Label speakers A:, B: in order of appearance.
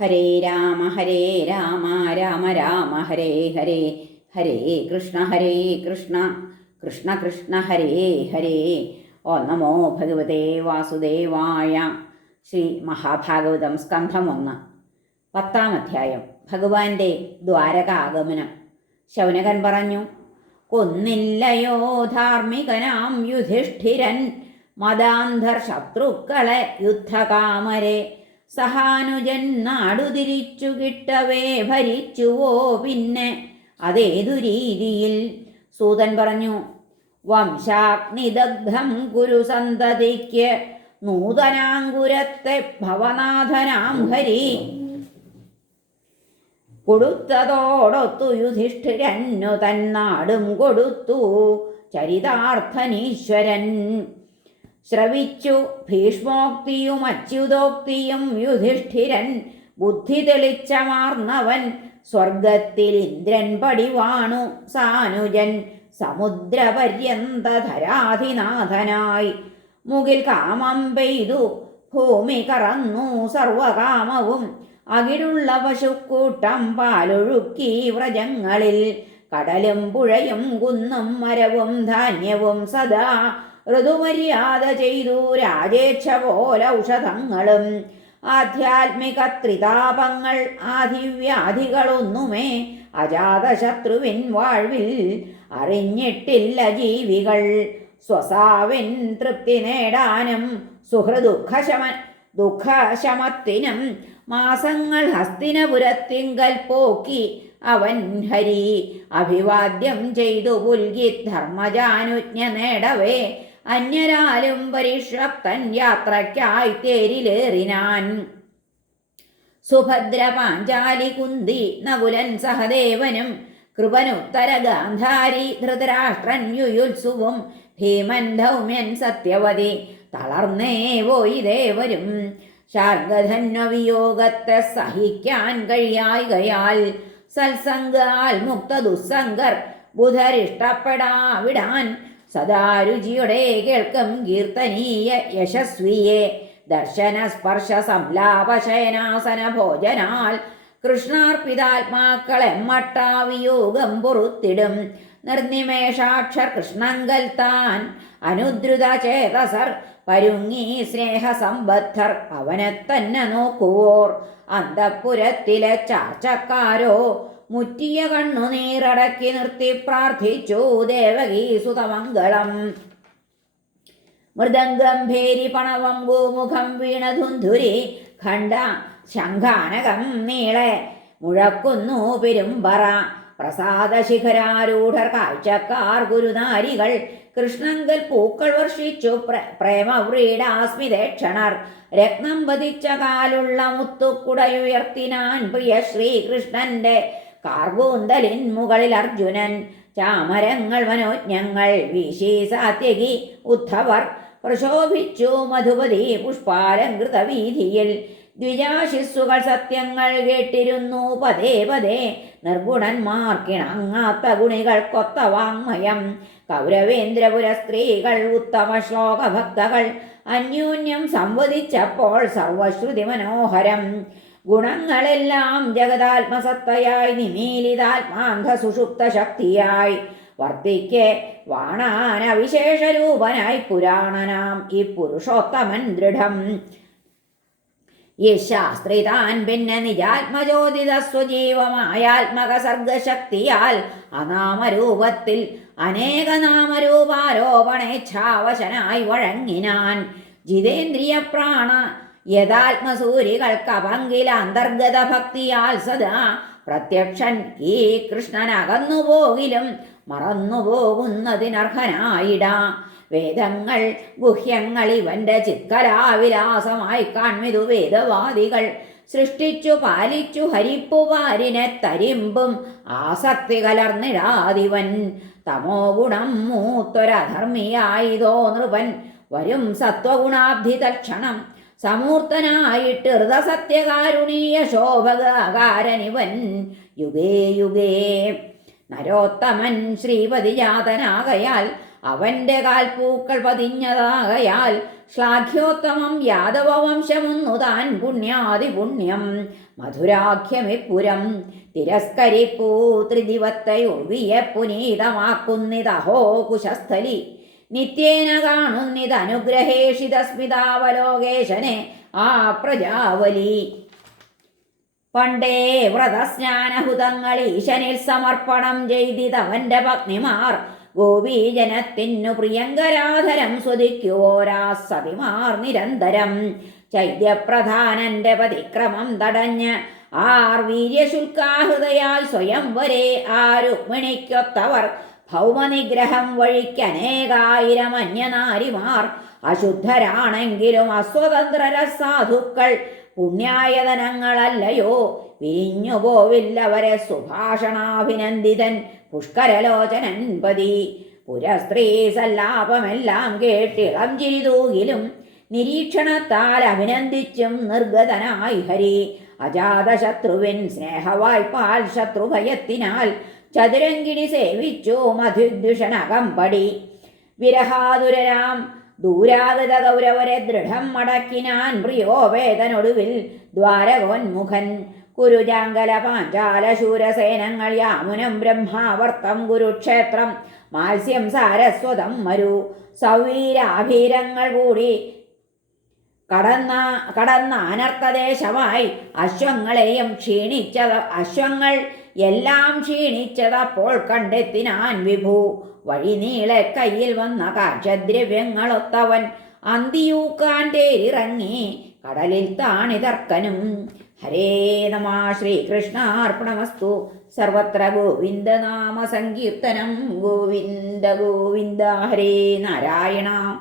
A: ഹരേ രാമ ഹരേ രാമ രാമ രാമ ഹരേ ഹരേ ഹരേ കൃഷ്ണ ഹരേ കൃഷ്ണ കൃഷ്ണ കൃഷ്ണ ഹരേ ഹരേ. ഓ നമോ ഭഗവതേ വാസുദേവായ ശ്രീ മഹാഭാഗവതം സ്കന്ധം ഒന്ന്. പത്താം അധ്യായം. ഭഗവാന്റെ ദ്വാരകാഗമനം. ശൗനകൻ പറഞ്ഞു കൊന്നില്ലയോ ധാർമ്മികനാം യുധിഷ്ഠിരൻ മതാന്ധർ ശത്രുക്കളെ യുദ്ധകാമരെ സഹാനുജൻ നാടുതിരിച്ചു കിട്ടവേ ഭരിച്ചുവോ പിന്നെ? അതേതു രീതിയിൽ സൂതൻ പറഞ്ഞു വംശാഗ്നിദഗ്ധം കുരുസന്തതിക്ക് നൂതനാങ്കുരത്തെ ഭവനാഥനാം ഹരി. കൊടുത്തതോടൊത്തു യുധിഷ്ഠിരന്നു തന്നാടും കൊടുത്തു ചരിതാർത്ഥനീശ്വരൻ. ശ്രവിച്ചു ഭീഷ്മോക്തിയും അച്യുതോക്തിയും യുധിഷ്ഠിരൻ. ബുദ്ധി തെളിച്ചമാർന്നവൻ സ്വർഗത്തിൽ ഇന്ദ്രൻ പടിവാണു സാനുജൻ. സമുദ്രപര്യന്തധരാധിനാഥനായി മുകിൽ കാമം പെയ്തു. ഭൂമി കറന്നു സർവകാമവും. അകിടുള്ള പശുക്കൂട്ടം പാലൊഴുക്കി വ്രജങ്ങളിൽ. കടലും പുഴയും കുന്നും മരവും ധാന്യവും സദാ ഋതുമര്യാദ ചെയ്തു രാജേച്ഛ പോലെ ഔഷധങ്ങളും. ആധ്യാത്മിക ത്രിതാപങ്ങൾ ആദിവ്യാധികളൊന്നുമേ അജാതശത്രുവിൻ വാഴ്വിൽ അറിഞ്ഞിട്ടില്ല ജീവികൾ. സ്വസാവിൻ തൃപ്തി നേടാനും സുഹൃദുഃഖശമ ദുഃഖശമത്തിനും മാസങ്ങൾ ഹസ്തിനപുരത്തിങ്കൽ പോക്കി അവൻ ഹരി. അഭിവാദ്യം ചെയ്തു പുൽകി ധർമ്മജാനുജ്ഞ നേടവേ അന്യരാലും പരിഷക്തൻ യാത്രയ്ക്കായി തേരിലേറിനാൻ. സുഭദ്ര പാഞ്ചാലി കുന്തി നകുലൻ സഹദേവനും കൃപനുത്തര ഗാന്ധാരി ധൃതരാഷ്ട്രൻ യുയുത്സുവും ഭീമൻ ധൗമ്യൻ സത്യവതി തളർന്നേ പോയി ദേവരും. ശാർഗധന്വവിയോഗത്തെ സഹിക്കാൻ കഴിയായികയാൽ സത്സംഗാൽ മുക്ത ദുസ്സംഗർ ബുധരിഷ്ടപ്പെടാവിടാൻ സദാരുചിയുടെ കേൾക്കും കീർത്തനീയ യശസ്വിയെ. ദർശന സ്പർശ സംലാപ ശയനാസന ഭോജനാൽ കൃഷ്ണാർപ്പിതാത്മാക്കളെ മട്ടാവിയോഗം പൊറുത്തിടും. നിർനിമേഷാക്ഷർ കൃഷ്ണങ്കൽ താൻ അനുദ്രുത ചേതസർ പരുങ്ങി സ്നേഹസമ്പദ്ധർ അവനെ തന്നെ നോക്കുവോർ. അന്തപുരത്തിലെ ചാർച്ചക്കാരോ മുറ്റിയ കണ്ണു നീറടക്കി നിർത്തി പ്രാർത്ഥിച്ചു ദേവകീ സുതമംഗളം. മൃദംഗം ഭേരി പണവം ഗോമുഖം വീണധുന്ധുരി ഖണ്ഡ ശംഖാനകം നീളെ മുഴക്കുന്നു പെരുമ്പറ പ്രസാദ ശിഖരാരൂഢർ കാഴ്ചക്കാർ ഗുരുനാരികൾ കൃഷ്ണങ്കൽ പൂക്കൾ വർഷിച്ചു പ്രേമവ്രീഡാസ്മിതേക്ഷണർ രത്നം പതിച്ച കാലുള്ള മുത്തുക്കുടയുയർത്തിനാൻ പ്രിയ ശ്രീകൃഷ്ണന്റെ കാർകൂന്തലിൻ മുകളിൽ അർജുനൻ ചാമരങ്ങൾ മനോജ്ഞങ്ങൾ വീശി സാത്യകി ഉദ്ധവർ പ്രശോഭിച്ചു മധുപതി പുഷ്പാലങ്കൃത വീതിയിൽ ദ്വിജാശിസ്സുകൾ സത്യങ്ങൾ കേട്ടിരുന്നു. പതേ പതേ നിർഗുണന്മാർക്കിണങ്ങാത്ത ഗുണികൾക്കൊത്ത വാങ്മയം. കൗരവേന്ദ്രപുര സ്ത്രീകൾ ഉത്തമ ശ്ലോകഭക്തകൾ അന്യോന്യം സംവദിച്ചപ്പോൾ സർവശ്രുതി മനോഹരം. ഗുണങ്ങളെല്ലാം ജഗതാത്മസത്തയായി നിമീലിതാത്മാന്ധ സുഷുപ്ത ശക്തിയായി വാണാനവിശേഷ രൂപനായി പുരാണനാം ഈ പുരുഷോത്തമൻ ദൃഢം. യശാസ്ത്രിതാൻ പിന്നെ നിജാത്മജ്യോതിത സ്വജീവമായാത്മക സർഗശക്തിയാൽ അനാമരൂപത്തിൽ അനേക നാമരൂപാരോപണേച്ഛാവശനായി വഴങ്ങിനാൻ. ജിതേന്ദ്രിയ പ്രാണ യഥാത്മസൂരികൾക്ക് അപങ്കില അന്തർഗത ഭക്തിയാൽ സദാ പ്രത്യക്ഷൻ ഈ കൃഷ്ണൻ അകന്നുപോകിലും മറന്നുപോകുന്നതിനർഹനായിടാ. വേദങ്ങൾ ഗുഹ്യങ്ങൾ ഇവന്റെ ചിത്കലാവിലാസമായി കാൺമിതു വേദവാദികൾ. സൃഷ്ടിച്ചു പാലിച്ചു ഹരിപ്പുവാരിനെ തരിമ്പും ആസക്തി കലർന്നിടാതിവൻ. തമോ ഗുണം മൂത്തൊരധർമ്മിയായിതോ നൃപൻ. വരും സത്വഗുണാബ്ധി തക്ഷണം സമൂർത്തനായിട്ട് ഹൃദസത്യകാരുണീയ ശോഭകാരനിവൻ യുഗേ യുഗേ. നരോത്തമൻ ശ്രീപതിജാതനാകയാൽ അവന്റെ കാൽപ്പൂക്കൾ പതിഞ്ഞതാകയാൽ ശ്ലാഘ്യോത്തമം യാദവ വംശമൊന്നു താൻ പുണ്യാതി പുണ്യം മധുരാഖ്യമിപ്പുരം തിരസ്കരിപ്പൂ ത്രിദിവത്തെ ഒഴിയെ പുനീതമാക്കുന്നിതഹോ കുശസ്ഥലി. നിത്യേന കാണുന്നിതനുഗ്രഹേഷിതസ്മിതാവലോകേശനെ ആ പ്രജാവലി. പണ്ടേ വ്രതസ്നാനഹുതങ്ങൾ ഈശനിൽ സമർപ്പണം ചെയ്തിതവന്റെ പത്നിമാർ ഗോപീജനത്തിനു പ്രിയങ്കരാധരം സ്വദിക്കുവോരാ സതിമാർ നിരന്തരം. ചൈത്യപ്രധാനന്റെ പതിക്രമം തടഞ്ഞ് ആർ വീര്യശുൽക്കാഹൃതയാൽ സ്വയം വരെ ആ രുക്മിണിക്കൊത്തവർ ഭൗമനിഗ്രഹം വഴിക്കനേകായിരം അന്യനാരിമാർ അശുദ്ധരാണെങ്കിലും അസ്വതന്ത്രര സാധുക്കൾ പുണ്യായതനങ്ങളല്ലയോ. വിരിഞ്ഞു പോവില്ലവരെ സുഭാഷണാഭിനന്ദിതൻ പുഷ്കരലോചനൻ പതി. പുരസ്ത്രീ സല്ലാപമെല്ലാം കേട്ടിളം ചെയ്തൂകിലും നിരീക്ഷണത്താൽ അഭിനന്ദിച്ചും നിർഗതനായി ഹരി. അജാതശത്രുവിൻ സ്നേഹവായ്പാൽ ശത്രുഭയത്തിനാൽ ചതുരങ്കിണി സേവിച്ചു മധുദ്ദുഷണകമ്പടി വിരഹാതുരരാം ദൂരാഗത കൗരവരെ ദൃഢം മടക്കിനാൻ പ്രിയോവേദനൊടുവിൽ ദ്വാരകോന്മുഖൻ. കുരുജാങ്കല പാഞ്ചാല ശൂരസേനങ്ങൾ യാമുനം ബ്രഹ്മാവർത്തം കുരുക്ഷേത്രം മാത്സ്യം സാരസ്വതം മരു. സൗവീരാഭീരങ്ങൾ കൂടി കടന്ന കടന്ന അനർത്ഥദേശമായി അശ്വങ്ങളെയും ക്ഷീണിച്ച അശ്വങ്ങൾ എല്ലാം ക്ഷീണിച്ചതപ്പോൾ കണ്ടെത്തിനാൻ വിഭു. വഴി നീളെ കയ്യിൽ വന്ന കാഴ്ചദ്രവ്യങ്ങളൊത്തവൻ അന്തിയൂക്കാൻ ഇറങ്ങി കടലിൽ താണിതർക്കനും ഹരേ നമ ശ്രീകൃഷ്ണാർപ്പണമസ്തു. സർവത്ര ഗോവിന്ദ നാമ സങ്കീർത്തനം. ഗോവിന്ദ ഗോവിന്ദ ഹരേ നാരായണ.